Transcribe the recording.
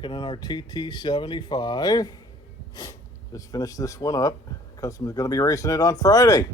Breaking in our TT75. Just finished this one up. Customer's going to be racing it on Friday.